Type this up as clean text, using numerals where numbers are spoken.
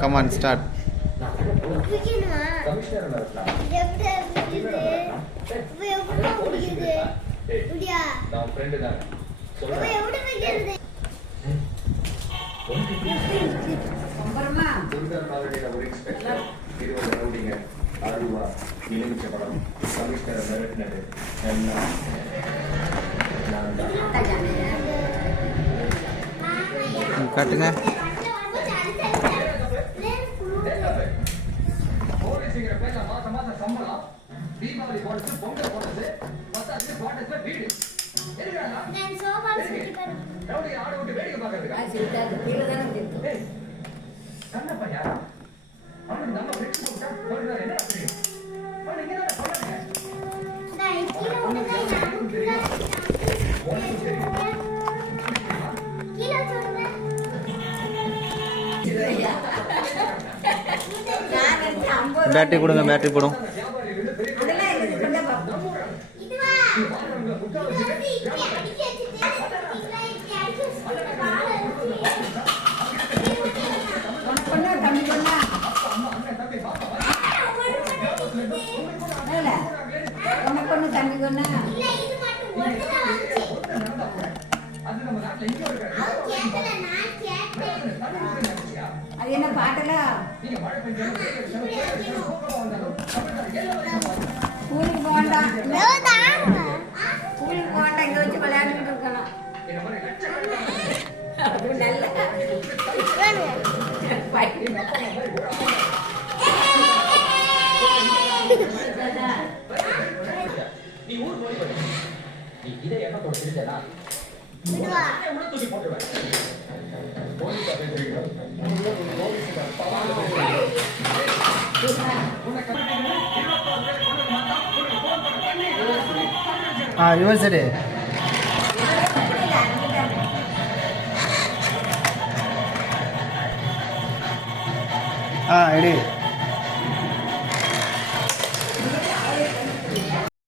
come on, start. கட்டுங்க. தீபாவளி போனது, பொங்கல் போனது, பத்தாச்சு போனது வீடு. நான் சோபா சுத்தி பாரு. ரவுடி ஆட விட்டு வேடிக்கை பார்க்கறதுக்கு. சித்தாது கீழ தான தெரியும். ஏய். கண்ணப்பையா. அவனுக்கு நம்ம ஃப்ரெண்ட்ஸ் போட்டா போறதா என்ன தெரியும்? அவன் இங்க தான் போறாங்க. நான் கீழ ஓடுறேன் எனக்கு தெரியும். உனக்கு தெரியும். கீழ சொல்லுங்க. பேட்டரி கொடுங்க, பேட்டரி போடும். அது என்ன பாட்டல ஸ்கூலுக்கு போகண்டா ஸ்கூலுக்கு போகண்டா இங்க வச்சு விளையாண்டுட்டு இருக்கலாம். நீ ஊர் போய் நீ இதை என்ன கொடுத்துட்டா தூக்கி போட்டுருவேன். இவன் சரி எடு